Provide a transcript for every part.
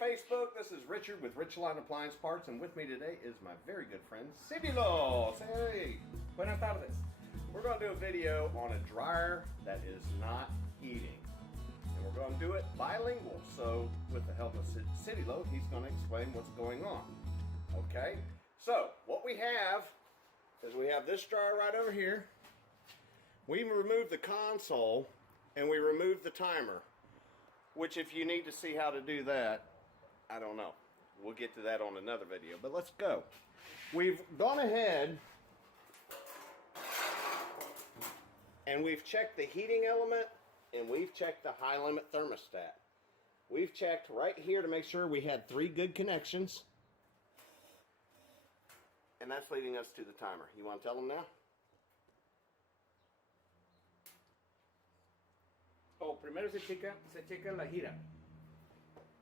Facebook, this is Richard with Richline Appliance Parts, and with me today is my very good friend, Cibilo. Say hey. Buenas tardes. We're going to do a video on a dryer that is not heating. And we're going to do it bilingual, so with the help of Cibilo, he's going to explain what's going on. Okay, so what we have is we have this dryer right over here. We removed the console and we removed the timer. Which, if you need to see how to do that, I don't know. We'll get to that on another video, but let's go. We've gone ahead and we've checked the heating element and we've checked the high limit thermostat. We've checked right here to make sure we had 3 good connections. And that's leading us to the timer. You want to tell them now? Oh, primero se checa la gira,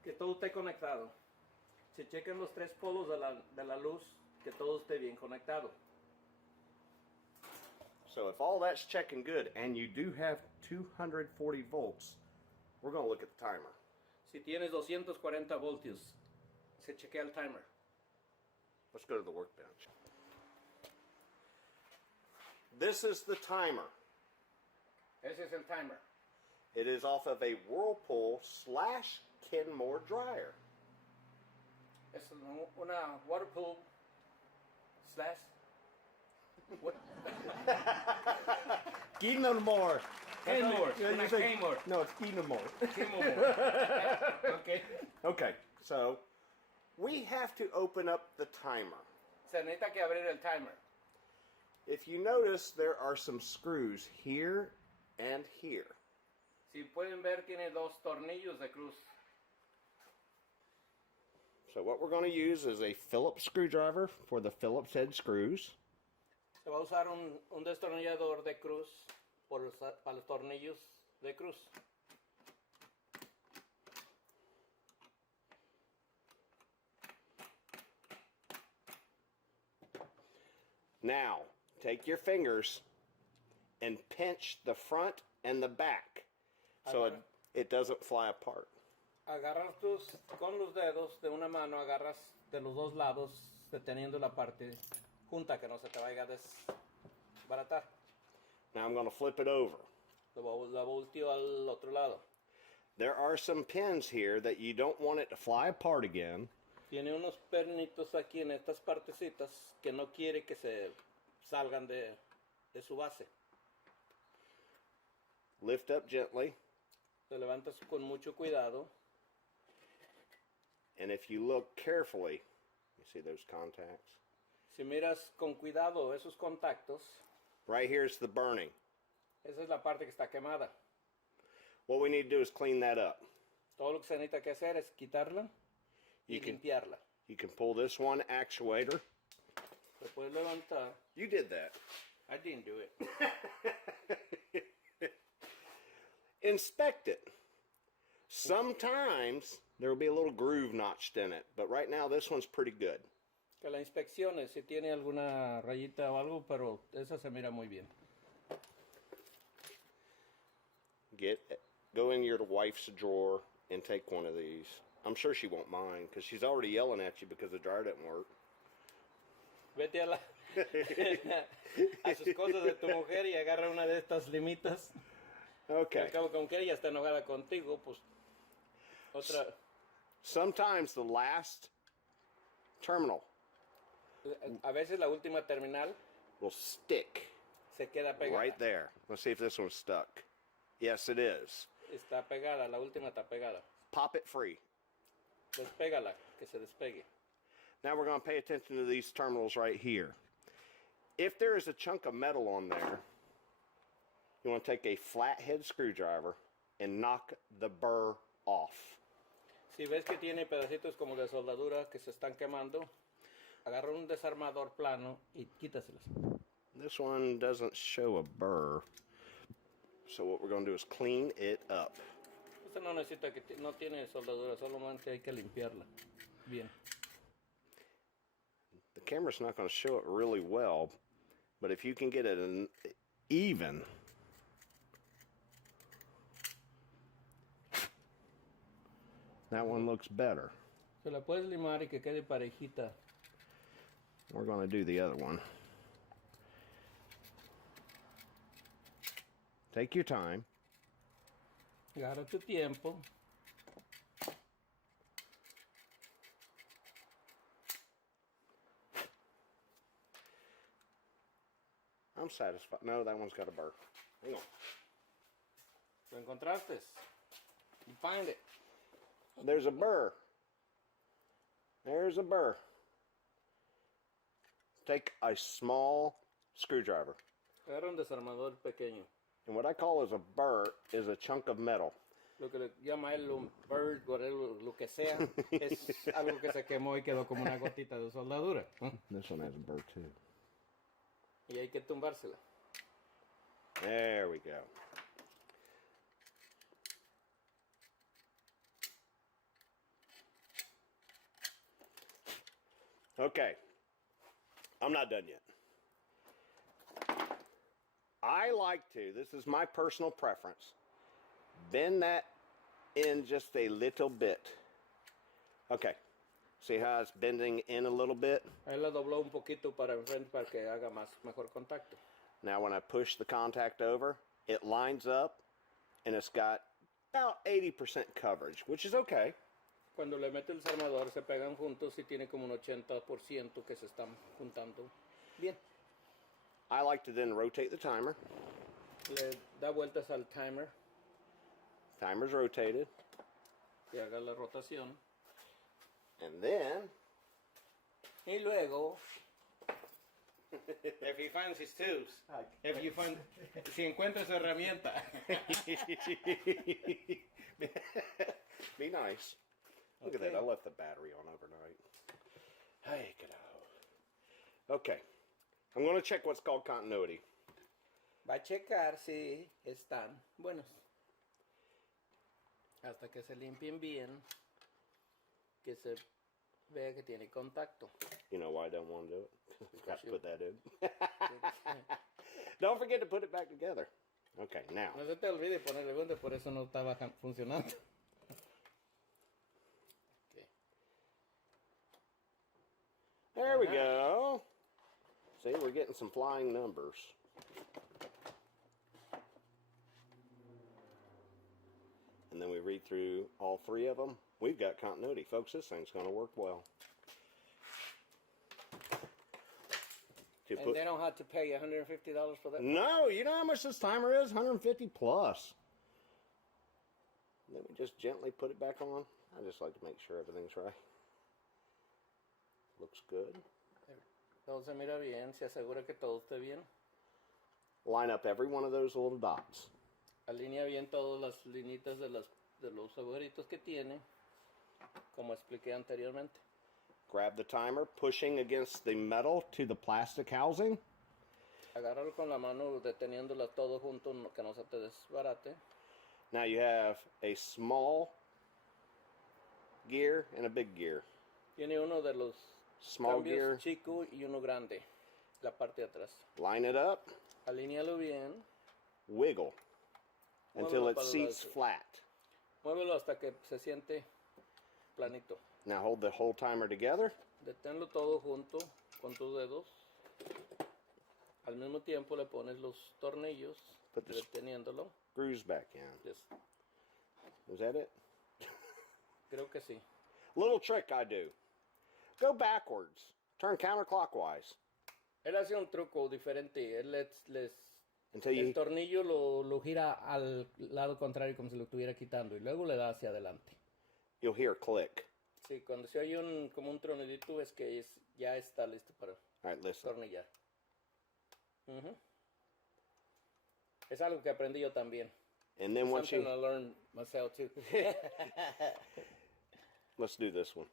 que todo esté conectado. Se checan los 3 polos de la luz, que todo esté bien conectado. So if all that's checking good, and you do have 240 volts, we're going to look at the timer. Si tienes 240 voltios, se chequea el timer. Let's go to the workbench. This is the timer. Ese es el timer. It is off of a Whirlpool / Kenmore dryer. Es una Whirlpool / what? Kenmore. Kenmore. Una Kenmore. No, it's Kenmore. Kenmore. Okay. Okay, so we have to open up the timer. Se necesita que abrir el timer. If you notice, there are some screws here and here. Si pueden ver, tiene 2 tornillos de cruz. So what we're going to use is a Phillips screwdriver for the Phillips head screws. Se va a usar un destornillador de cruz para los tornillos de cruz. Now, take your fingers and pinch the front and the back so it doesn't fly apart. Agarras con los dedos de una mano, agarras de los 2 lados, deteniendo la parte junta que no se te vaya a desbaratar. Now I'm going to flip it over. La volteo al otro lado. There are some pins here that you don't want it to fly apart again. Tiene unos pernitos aquí en estas partecitas que no quiere que se salgan de su base. Lift up gently. Te levantas con mucho cuidado. And if you look carefully, you see those contacts? Si miras con cuidado esos contactos, right here's the burning. Esa es la parte que está quemada. What we need to do is clean that up. Todo lo que se necesita que hacer es quitarla y limpiarla. You can pull this one actuator. Se puede levantar. You did that. I didn't do it. Inspect it. Sometimes there will be a little groove notched in it, but right now this one's pretty good. Que la inspeccione si tiene alguna rayita o algo, pero esa se mira muy bien. Go in your wife's drawer and take one of these. I'm sure she won't mind because she's already yelling at you because the dryer didn't work. Vete a sus cosas de tu mujer y agarra una de estas limitas. Okay. Al cabo, con que ella está enojada contigo, pues otra. Sometimes the last terminal A veces la última terminal will stick se queda pegada. right there. Let's see if this one's stuck. Yes, it is. Está pegada, la última está pegada. Pop it free. Despégala, que se despegue. Now we're going to pay attention to these terminals right here. If there is a chunk of metal on there, you want to take a flathead screwdriver and knock the burr off. Si ves que tiene pedacitos como de soldadura que se están quemando, agarra un desarmador plano y quítaselos. This one doesn't show a burr. So what we're going to do is clean it up. Esta no necesita no tiene soldadura, solamente hay que limpiarla. Bien. The camera's not going to show it really well, but if you can get it even, that one looks better. Se la puedes limar y que quede parejita. We're going to do the other one. Take your time. Agarra tu tiempo. I'm satisfied. No, that one's got a burr. Hang on. ¿Lo encontraste? You find it. There's a burr. There's a burr. Take a small screwdriver. Agarra un desarmador pequeño. And what I call as a burr is a chunk of metal. Lo que le llama él un bird, lo que sea, es algo que se quemó y quedó como una gotita de soldadura. This one has a burr too. Y hay que tumbársela. There we go. Okay, I'm not done yet. I like to, this is my personal preference, bend that in just a little bit. Okay, see how it's bending in a little bit? Ahí la dobló un poquito para enfrente para que haga mejor contacto. Now when I push the contact over, it lines up and it's got about 80% coverage, which is okay. Cuando le mete el desarmador se pegan juntos y tiene como un 80% que se están juntando bien. I like to then rotate the timer. Le da vueltas al timer Timer's rotated. y haga la rotación. And then, Y luego, if he finds his tubes, si encuentra su herramienta. be nice. Look at that, I left the battery on overnight. Hey, kiddo. Okay, I'm going to check what's called continuity. Va a checar si están buenos. Hasta que se limpien bien, que se vea que tiene contacto. You know why I don't want to do it? Got to put that in. Don't forget to put it back together. Okay, now. No se te olvide ponerle guante, por eso no estaba funcionando. Okay. There we go. See, we're getting some flying numbers. And then we read through all three of them. We've got continuity. Folks, this thing's going to work well. And they don't have to pay you $150 for that? No, you know how much this timer is? 150 plus. Then we just gently put it back on. I just like to make sure everything's right. Looks good. Todo se mira bien, se asegura que todo esté bien. Line up every one of those little dots. Alinea bien todas las linitas de los agujeritos que tiene, como expliqué anteriormente. Grab the timer, pushing against the metal to the plastic housing. Agárralo con la mano, deteniéndola todo junto, que no se te desbarate. Now you have a small gear and a big gear. Tiene uno de los Small cambios gear. chico y uno grande, la parte de atrás. Line it up. Alínealo bien. Wiggle until Muévelo it para seats adelante. flat. Muévelo hasta que se siente planito. Now hold the whole timer together. Deténlo todo junto con tus dedos. Al mismo tiempo le pones los tornillos, Put the deteniéndolo. screws back in. Yes. Was that it? Creo que sí. Little trick I do. Go backwards. Turn counterclockwise. Él hace un truco diferente. Él Until el you tornillo lo gira al lado contrario como si lo estuviera quitando y luego le da hacia adelante. you'll hear a click. Sí, cuando se oye como un tronidito es que ya está listo para All right, listen. tornillar. Ujú. Es algo que aprendí yo también. And then once Something you I learned myself too. let's do this one.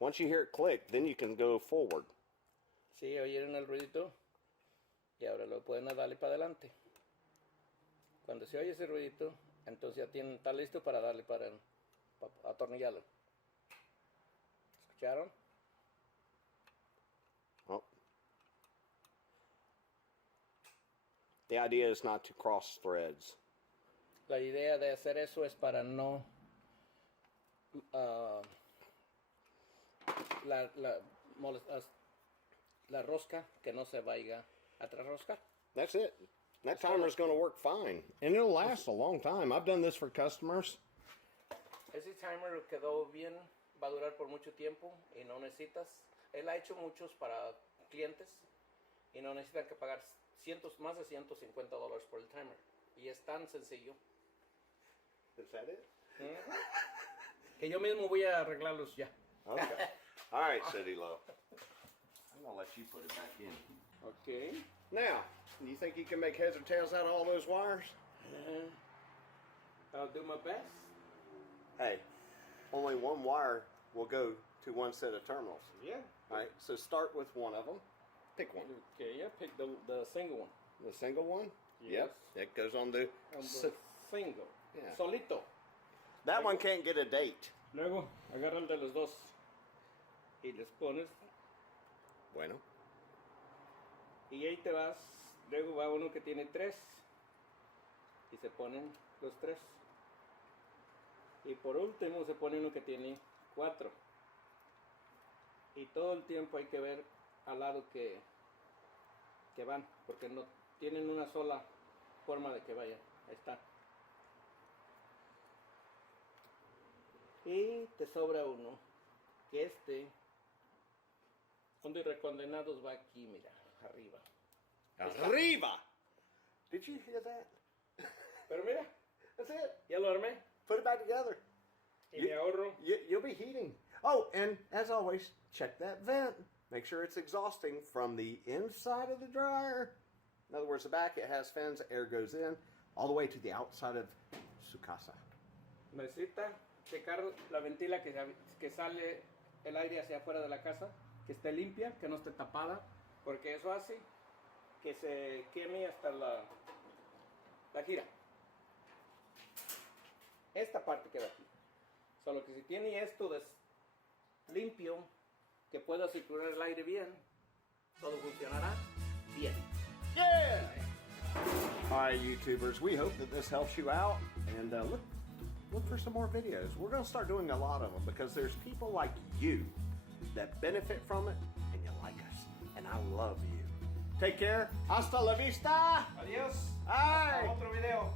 Once you hear it click, then you can go forward. Sí, oyeron el ruidito y ahora lo pueden darle para adelante. Cuando se oye ese ruidito, entonces ya está listo para darle para atornillarlo. ¿Escucharon? Oh. The idea is not to cross threads. La idea de hacer eso es para no la rosca que no se vaya a trasroscar. That's it. That timer's going to work fine. And it'll last a long time. I've done this for customers. Ese timer quedó bien, va a durar por mucho tiempo y no necesitas. Él ha hecho muchos para clientes y no necesitan que pagar más de $150 por el timer. Y es tan sencillo. Is that it? Que yo mismo voy a arreglarlos ya. Okay. All right, City Low. I'm going to let you put it back in. Okay. Now, you think you can make heads or tails out of all those wires? I'll do my best. Hey, only one wire will go to one set of terminals. Yeah. All right, so start with one of them. Pick one. Okay, yeah, pick the single one. The single one? Yes. Yep, it goes on the... Single. Yeah. Solito. That one can't get a date. Luego, agarra el de los dos y les pones Bueno. y ahí te vas. Luego va uno que tiene 3 y se ponen los 3. Y por último se pone uno que tiene 4. Y todo el tiempo hay que ver al lado que van, porque no tienen una sola forma de que vayan. Ahí está. Y te sobra uno, que donde recondenados va aquí, mira, arriba. Arriba! Did you hear that? Pero mira, That's it. ya lo armé Put it back together. y me ahorro. You'll be heating. Oh, and as always, check that vent. Make sure it's exhausting from the inside of the dryer. In other words, the back, it has fans, air goes in, all the way to the outside of su casa. Necesita checar la ventila que sale el aire hacia afuera de la casa, que esté limpia, que no esté tapada, porque eso hace que se queme hasta la gira. Esta parte queda aquí. Solo que si tiene esto limpio, que pueda circular el aire bien, todo funcionará bien. Yeah! All right, YouTubers, we hope that this helps you out. And look for some more videos. We're going to start doing a lot of them because there's people like you that benefit from it, and you like us. And I love you. Take care. Hasta la vista. Adiós. Ay. Hasta otro video.